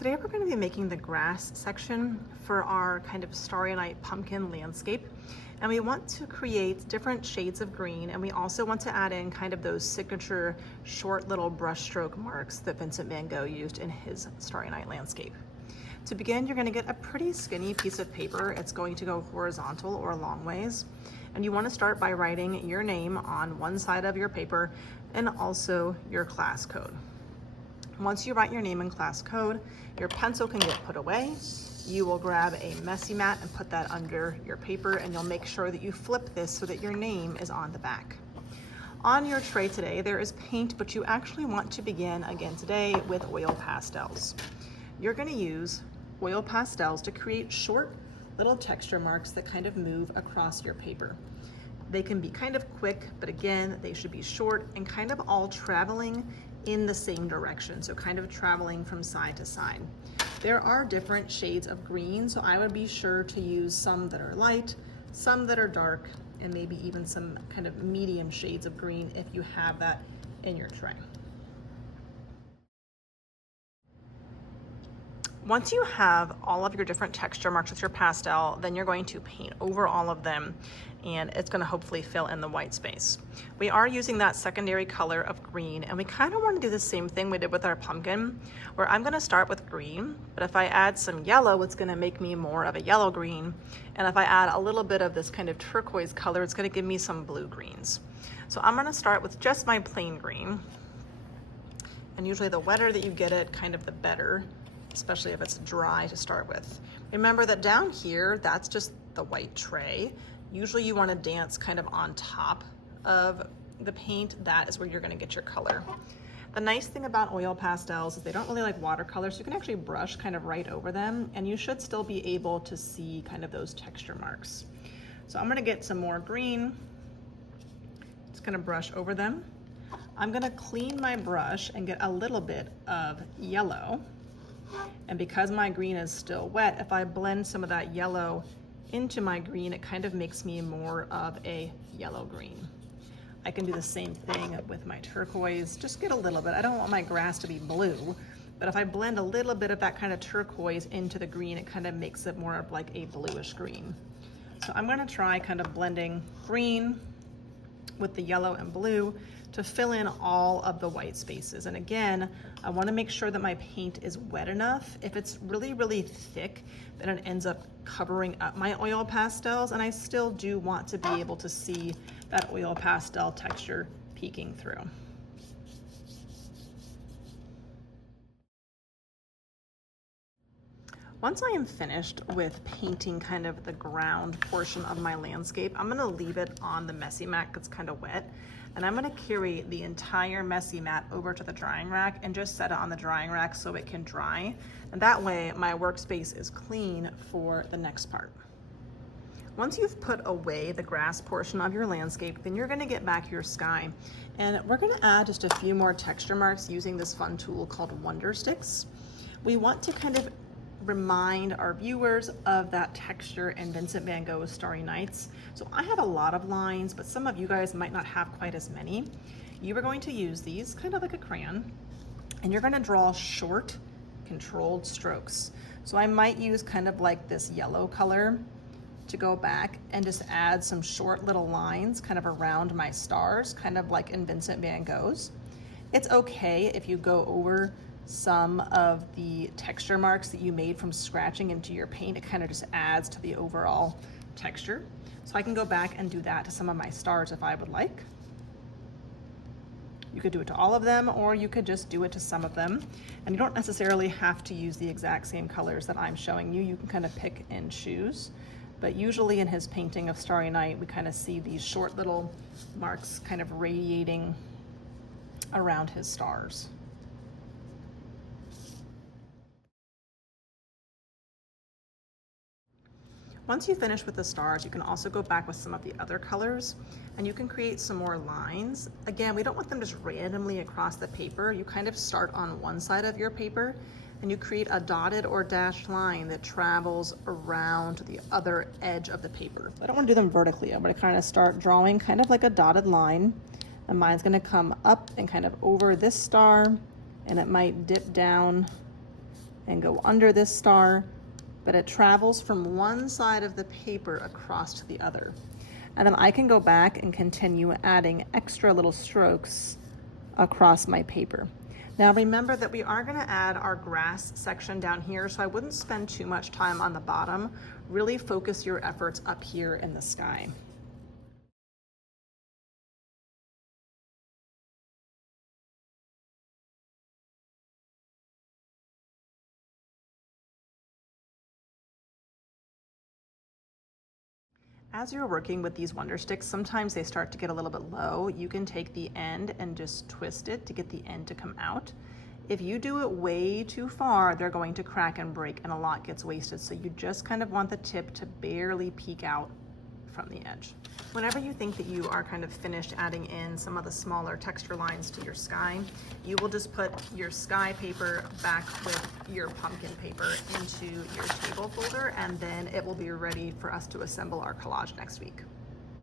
Today we're going to be making the grass section for our kind of Starry Night pumpkin landscape. And we want to create different shades of green, and we also want to add in kind of those signature short little brush stroke marks that Vincent van Gogh used in his Starry Night landscape. To begin, you're going to get a pretty skinny piece of paper. It's going to go horizontal or long ways. And you want to start by writing your name on one side of your paper and also your class code. Once you write your name and class code, your pencil can get put away. You will grab a messy mat and put that under your paper, and you'll make sure that you flip this so that your name is on the back. On your tray today, there is paint, but you actually want to begin again today with oil pastels. You're going to use oil pastels to create short little texture marks that kind of move across your paper. They can be kind of quick, but again, they should be short and kind of all traveling in the same direction, so kind of traveling from side to side. There are different shades of green, so I would be sure to use some that are light, some that are dark, and maybe even some kind of medium shades of green if you have that in your tray. Once you have all of your different texture marks with your pastel, then you're going to paint over all of them, and it's going to hopefully fill in the white space. We are using that secondary color of green, and we kind of want to do the same thing we did with our pumpkin, where I'm going to start with green, but if I add some yellow, it's going to make me more of a yellow green, and if I add a little bit of this kind of turquoise color, it's going to give me some blue greens. So I'm going to start with just my plain green, and usually the wetter that you get it, kind of the better, especially if it's dry to start with. Remember that down here, that's just the white tray. Usually you want to dance kind of on top of the paint. That is where you're going to get your color. The nice thing about oil pastels is they don't really like watercolor, so you can actually brush kind of right over them, and you should still be able to see kind of those texture marks. So I'm going to get some more green. Just going to brush over them. I'm going to clean my brush and get a little bit of yellow. And because my green is still wet, if I blend some of that yellow into my green, it kind of makes me more of a yellow green. I can do the same thing with my turquoise, just get a little bit. I don't want my grass to be blue, but if I blend a little bit of that kind of turquoise into the green, it kind of makes it more of like a bluish green. So I'm gonna try kind of blending green with the yellow and blue to fill in all of the white spaces. And again, I want to make sure that my paint is wet enough. If it's really, really thick, then it ends up covering up my oil pastels, and I still do want to be able to see that oil pastel texture peeking through. Once I am finished with painting kind of the ground portion of my landscape, I'm gonna leave it on the messy mat because it's kind of wet. And I'm gonna carry the entire messy mat over to the drying rack and just set it on the drying rack so it can dry. And that way my workspace is clean for the next part. Once you've put away the grass portion of your landscape, then you're gonna get back your sky. And we're gonna add just a few more texture marks using this fun tool called Wonder Sticks. We want to kind of remind our viewers of that texture in Vincent van Gogh's Starry Nights. So I have a lot of lines, but some of you guys might not have quite as many. You are going to use these kind of like a crayon, and you're going to draw short, controlled strokes. So I might use kind of like this yellow color to go back and just add some short little lines kind of around my stars, kind of like in Vincent van Gogh's. It's okay if you go over some of the texture marks that you made from scratching into your paint. It kind of just adds to the overall texture. So I can go back and do that to some of my stars if I would like. You could do it to all of them, or you could just do it to some of them. And you don't necessarily have to use the exact same colors that I'm showing you. You can kind of pick and choose. But usually in his painting of Starry Night, we kind of see these short little marks kind of radiating around his stars. Once you finish with the stars, you can also go back with some of the other colors, and you can create some more lines. Again, we don't want them just randomly across the paper. You kind of start on one side of your paper, and you create a dotted or dashed line that travels around the other edge of the paper. I don't want to do them vertically. I'm going to kind of start drawing kind of like a dotted line, and mine's going to come up and kind of over this star, and it might dip down and go under this star, but it travels from one side of the paper across to the other. And then I can go back and continue adding extra little strokes across my paper. Now remember that we are gonna add our grass section down here, so I wouldn't spend too much time on the bottom. Really focus your efforts up here in the sky. As you're working with these Wonder Sticks, sometimes they start to get a little bit low. You can take the end and just twist it to get the end to come out. If you do it way too far, they're going to crack and break and a lot gets wasted. So you just kind of want the tip to barely peek out from the edge. Whenever you think that you are kind of finished adding in some of the smaller texture lines to your sky, you will just put your sky paper back with your pumpkin paper into your table folder, and then it will be ready for us to assemble our collage next week.